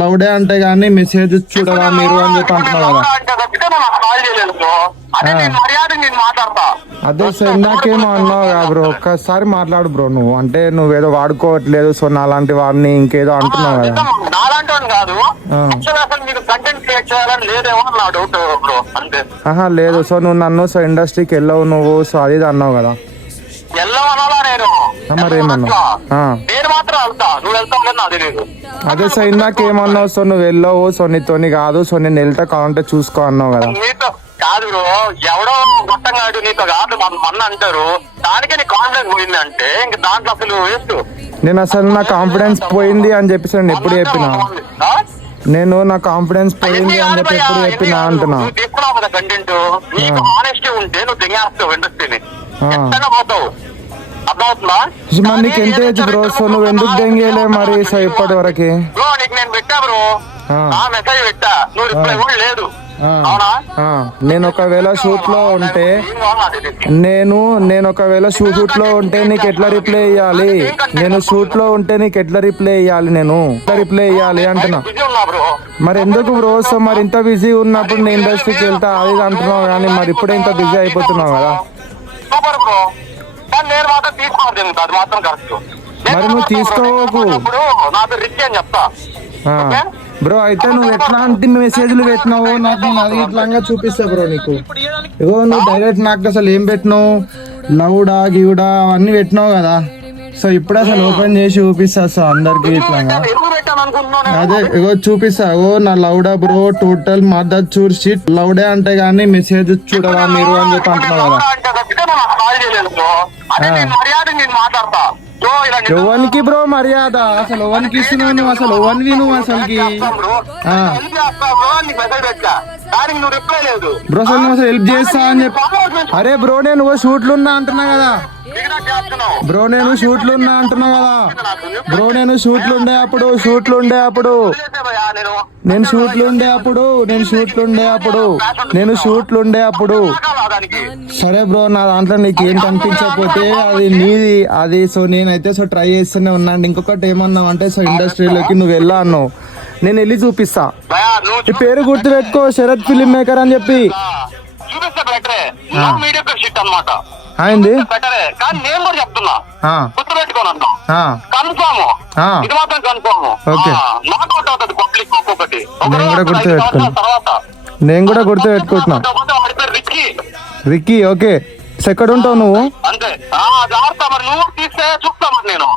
లౌడే అంటే గానీ మెసేజ్ చూడరా మీరు అని చెప్పి అంటున్నావు కదా. అదే సార్ ఇందాకేమో అన్నావు కదా బ్రో, ఒక్కసారి మాట్లాడు బ్రో. నువ్వు అంటే నువ్వేదో వాడుకోవట్లేదు, సో నాలాంటి వాడిని ఇంకేదో అంటున్నావు కదా. ఆహా లేదు, సో నువ్వు నన్ను సో ఇండస్ట్రీకి వెళ్ళవు నువ్వు, సో అది ఇది అన్నావు కదా. అదే సార్ ఇందాకేమన్నావు, సో నువ్వు వెళ్ళవు, సో నీతోని కాదు, సో నేను వెళ్తా కావాలంటే చూసుకో అన్నావు కదా. కాదు బ్రో, ఎవడో గొట్టంగాడు నీతో కాదు మన అంటారు, దానికి నీ కాన్ఫిడెన్స్ పోయింది అంటే ఇంక దాంట్లో అసలు వేస్ట్. నేను అసలు నా కాన్ఫిడెన్స్ పోయింది అని చెప్పేసి నేను ఎప్పుడు చెప్పినా, నేను నా కాన్ఫిడెన్స్ పోయింది అని చెప్పి ఎప్పుడు చెప్పినా అంటున్నా. తీసుకున్నావు కదా కంటెంట్, నీకు ఆనెస్టీ ఉంటే నువ్వు దిగేస్తావు ఇండస్ట్రీని, ఎక్కడ పోతావు అర్థమవుతుందా? మరి నీకు ఎంత ఏజ్ బ్రో, సో నువ్వు ఎందుకు దెంగేలే మరి సో ఇప్పటి వరకు? బ్రో నీకు నేను పెట్టా బ్రో, నా మెసేజ్ పెట్టా, నువ్వు రిప్లై కూడా లేదు. నేను ఒకవేళ షూట్ లో ఉంటే షూట్ లో ఉంటే నీకు ఎట్లా రిప్లై ఇయ్యాలి? నేను షూట్ లో ఉంటే నీకు ఎట్లా రిప్లై ఇయ్యాలి? నేను ఎట్లా రిప్లై ఇయ్యాలి అంటున్నా. మరి ఎందుకు బ్రో, సో మరి ఇంత బిజీ ఉన్నప్పుడు నేను ఇండస్ట్రీకి వెళ్తా అది అంటున్నావు కానీ మరి ఇప్పుడే ఇంత బిజీ అయిపోతున్నావు కదా. మరి నువ్వు తీసుకోకు బ్రో. అయితే నువ్వు ఎట్లాంటి మెసేజ్లు పెట్టినావు నాకు అది ఇట్లా చూపిస్తా బ్రో నీకు. ఇగో నువ్వు డైరెక్ట్ నాకు అసలు ఏం పెట్టినావు, లౌడా గివుడా అవన్నీ పెట్టినావు కదా. సో ఇప్పుడు అసలు ఓపెన్ చేసి చూపిస్తా సో అందరికి ఇట్లా. అదే ఇగో చూపిస్తా, ఓ నా లౌడా బ్రో టోటల్ మదర్ చూర్ షీట్ లౌడే అంటే గానీ మెసేజ్ చూడరా మీరు అని చెప్పి అంటున్నావు కదా. ఎవరికి బ్రో మర్యాద, అసలు ఎవరికి ఇస్తున్నావు నువ్వు, అసలు ఎవరివి నువ్వు అసలుకి బ్రో? అసలు నువ్వు అసలు హెల్ప్ చేస్తా అని చెప్పి, అరే బ్రో నేను షూట్లు ఉన్నా అంటున్నా కదా బ్రో, నేను షూట్లు ఉన్నా అంటున్నావు కదా బ్రో. నేను షూట్లు ఉండే అప్పుడు సరే బ్రో, నా దాంట్లో నీకు ఏం కనిపించకపోతే అది నీది అది. సో నేనైతే సో ట్రై చేస్తూనే ఉన్నాను. ఇంకొకటి ఏమన్నావు అంటే సో ఇండస్ట్రీలోకి నువ్వు వెళ్ళా అన్నావు, నేను వెళ్ళి చూపిస్తా. ఈ పేరు గుర్తు పెట్టుకో, శరత్ ఫిలిం మేకర్ అని చెప్పి. అయింది నేను కూడా గుర్తు పెట్టుకుంటున్నా. Ricky okay. ఎక్కడ ఉంటావు నువ్వు? అంతే, నువ్వు తీస్తే చూస్తాను నేను.